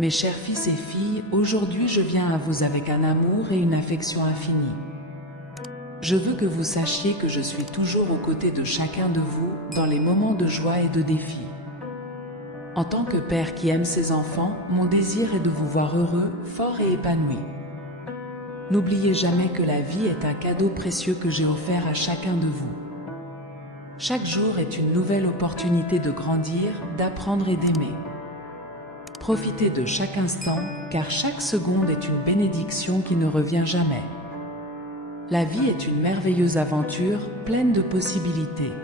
Mes chers fils et filles, aujourd'hui je viens à vous avec un amour et une affection infinie. Je veux que vous sachiez que je suis toujours aux côtés de chacun de vous dans les moments de joie et de défi. En tant que père qui aime ses enfants, mon désir est de vous voir heureux, forts et épanouis. N'oubliez jamais que la vie est un cadeau précieux que j'ai offert à chacun de vous. Chaque jour est une nouvelle opportunité de grandir, d'apprendre et d'aimer. Profitez de chaque instant, car chaque seconde est une bénédiction qui ne revient jamais. La vie est une merveilleuse aventure, pleine de possibilités.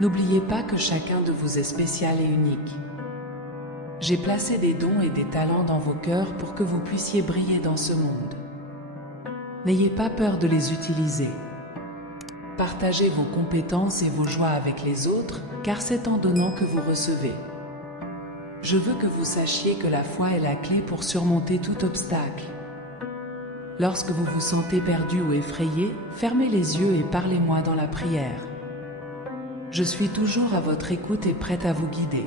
N'oubliez pas que chacun de vous est spécial et unique. J'ai placé des dons et des talents dans vos cœurs pour que vous puissiez briller dans ce monde. N'ayez pas peur de les utiliser. Partagez vos compétences et vos joies avec les autres, car c'est en donnant que vous recevez. Je veux que vous sachiez que la foi est la clé pour surmonter tout obstacle. Lorsque vous vous sentez perdu ou effrayé, fermez les yeux et parlez-moi dans la prière. Je suis toujours à votre écoute et prête à vous guider.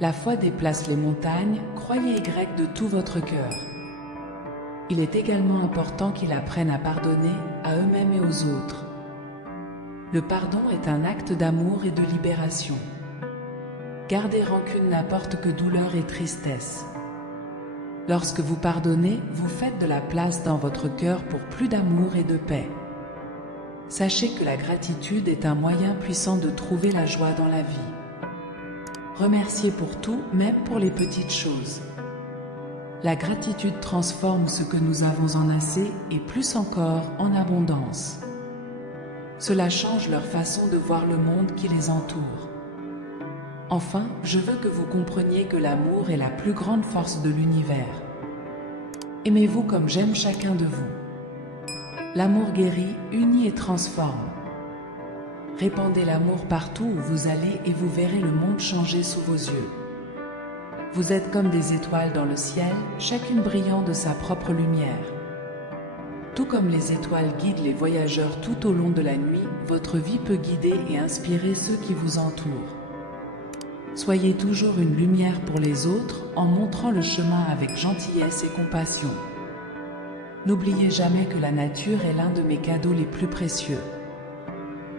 La foi déplace les montagnes, croyez grec de tout votre cœur. Il est également important qu'ils apprennent à pardonner à eux-mêmes et aux autres. Le pardon est un acte d'amour et de libération. Garder rancune n'apporte que douleur et tristesse. Lorsque vous pardonnez, vous faites de la place dans votre cœur pour plus d'amour et de paix. Sachez que la gratitude est un moyen puissant de trouver la joie dans la vie. Remerciez pour tout, même pour les petites choses. La gratitude transforme ce que nous avons en assez et plus encore en abondance. Cela change leur façon de voir le monde qui les entoure. Enfin, je veux que vous compreniez que l'amour est la plus grande force de l'univers. Aimez-vous comme j'aime chacun de vous. L'amour guérit, unit et transforme. Répandez l'amour partout où vous allez et vous verrez le monde changer sous vos yeux. Vous êtes comme des étoiles dans le ciel, chacune brillant de sa propre lumière. Tout comme les étoiles guident les voyageurs tout au long de la nuit, votre vie peut guider et inspirer ceux qui vous entourent. Soyez toujours une lumière pour les autres en montrant le chemin avec gentillesse et compassion. N'oubliez jamais que la nature est l'un de mes cadeaux les plus précieux.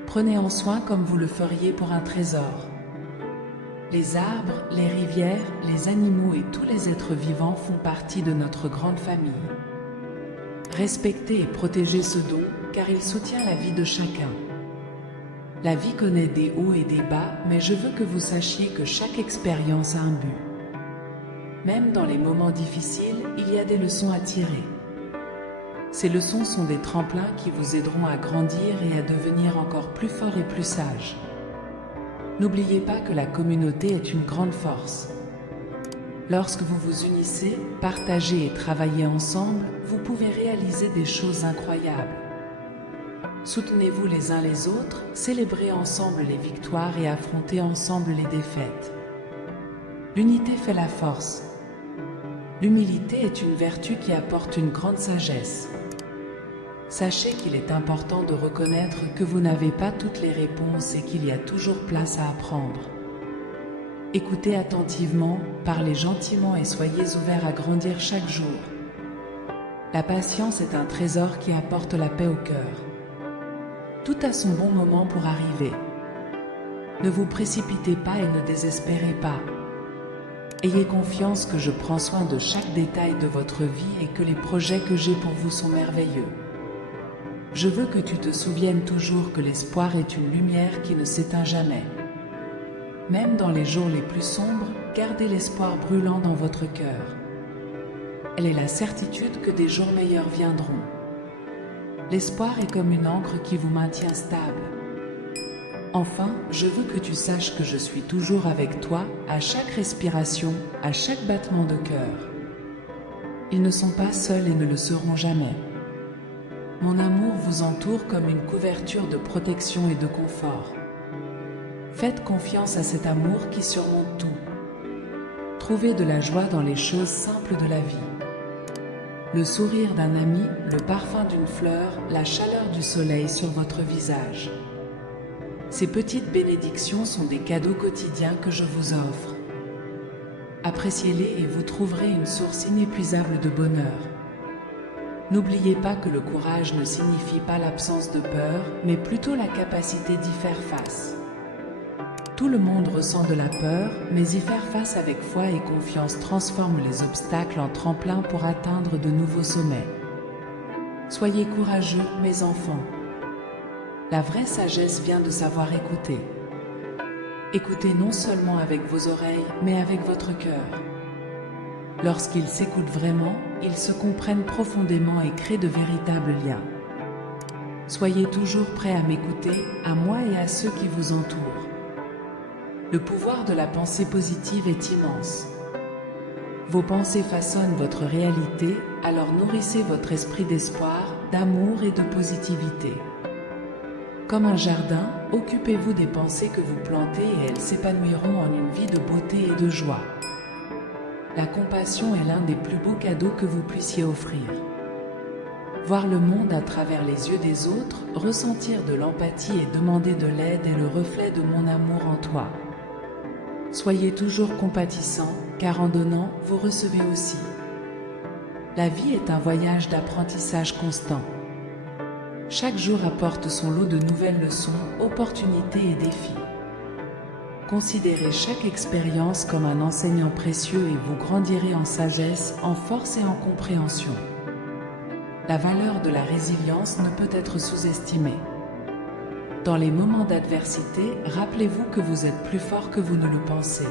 Prenez-en soin comme vous le feriez pour un trésor. Les arbres, les rivières, les animaux et tous les êtres vivants font partie de notre grande famille. Respectez et protégez ce don, car il soutient la vie de chacun. La vie connaît des hauts et des bas, mais je veux que vous sachiez que chaque expérience a un but. Même dans les moments difficiles, il y a des leçons à tirer. Ces leçons sont des tremplins qui vous aideront à grandir et à devenir encore plus fort et plus sage. N'oubliez pas que la communauté est une grande force. Lorsque vous vous unissez, partagez et travaillez ensemble, vous pouvez réaliser des choses incroyables. Soutenez-vous les uns les autres, célébrez ensemble les victoires et affrontez ensemble les défaites. L'unité fait la force. L'humilité est une vertu qui apporte une grande sagesse. Sachez qu'il est important de reconnaître que vous n'avez pas toutes les réponses et qu'il y a toujours place à apprendre. Écoutez attentivement, parlez gentiment et soyez ouverts à grandir chaque jour. La patience est un trésor qui apporte la paix au cœur. Tout a son bon moment pour arriver. Ne vous précipitez pas et ne désespérez pas. Ayez confiance que je prends soin de chaque détail de votre vie et que les projets que j'ai pour vous sont merveilleux. Je veux que tu te souviennes toujours que l'espoir est une lumière qui ne s'éteint jamais. Même dans les jours les plus sombres, gardez l'espoir brûlant dans votre cœur. Elle est la certitude que des jours meilleurs viendront. L'espoir est comme une ancre qui vous maintient stable. Enfin, je veux que tu saches que je suis toujours avec toi, à chaque respiration, à chaque battement de cœur. Ils ne sont pas seuls et ne le seront jamais. Mon amour vous entoure comme une couverture de protection et de confort. Faites confiance à cet amour qui surmonte tout. Trouvez de la joie dans les choses simples de la vie. Le sourire d'un ami, le parfum d'une fleur, la chaleur du soleil sur votre visage. Ces petites bénédictions sont des cadeaux quotidiens que je vous offre. Appréciez-les et vous trouverez une source inépuisable de bonheur. N'oubliez pas que le courage ne signifie pas l'absence de peur, mais plutôt la capacité d'y faire face. Tout le monde ressent de la peur, mais y faire face avec foi et confiance transforme les obstacles en tremplin pour atteindre de nouveaux sommets. Soyez courageux, mes enfants. La vraie sagesse vient de savoir écouter. Écoutez non seulement avec vos oreilles, mais avec votre cœur. Lorsqu'ils s'écoutent vraiment, ils se comprennent profondément et créent de véritables liens. Soyez toujours prêts à m'écouter, à moi et à ceux qui vous entourent. Le pouvoir de la pensée positive est immense. Vos pensées façonnent votre réalité, alors nourrissez votre esprit d'espoir, d'amour et de positivité. Comme un jardin, occupez-vous des pensées que vous plantez et elles s'épanouiront en une vie de beauté et de joie. La compassion est l'un des plus beaux cadeaux que vous puissiez offrir. Voir le monde à travers les yeux des autres, ressentir de l'empathie et demander de l'aide est le reflet de mon amour en toi. Soyez toujours compatissants, car en donnant, vous recevez aussi. La vie est un voyage d'apprentissage constant. Chaque jour apporte son lot de nouvelles leçons, opportunités et défis. Considérez chaque expérience comme un enseignant précieux et vous grandirez en sagesse, en force et en compréhension. La valeur de la résilience ne peut être sous-estimée. Dans les moments d'adversité, rappelez-vous que vous êtes plus fort que vous ne le pensez.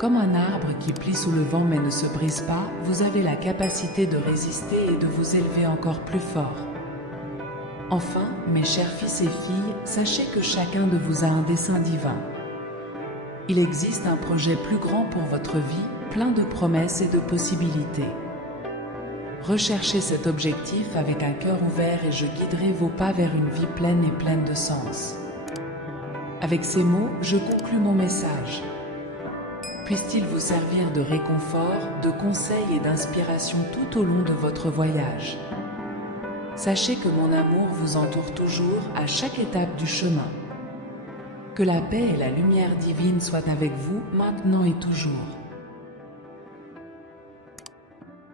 Comme un arbre qui plie sous le vent mais ne se brise pas, vous avez la capacité de résister et de vous élever encore plus fort. Enfin, mes chers fils et filles, sachez que chacun de vous a un dessein divin. Il existe un projet plus grand pour votre vie, plein de promesses et de possibilités. Recherchez cet objectif avec un cœur ouvert et je guiderai vos pas vers une vie pleine et pleine de sens. Avec ces mots, je conclus mon message. Puisse-t-il vous servir de réconfort, de conseil et d'inspiration tout au long de votre voyage. Sachez que mon amour vous entoure toujours à chaque étape du chemin. Que la paix et la lumière divine soient avec vous maintenant et toujours.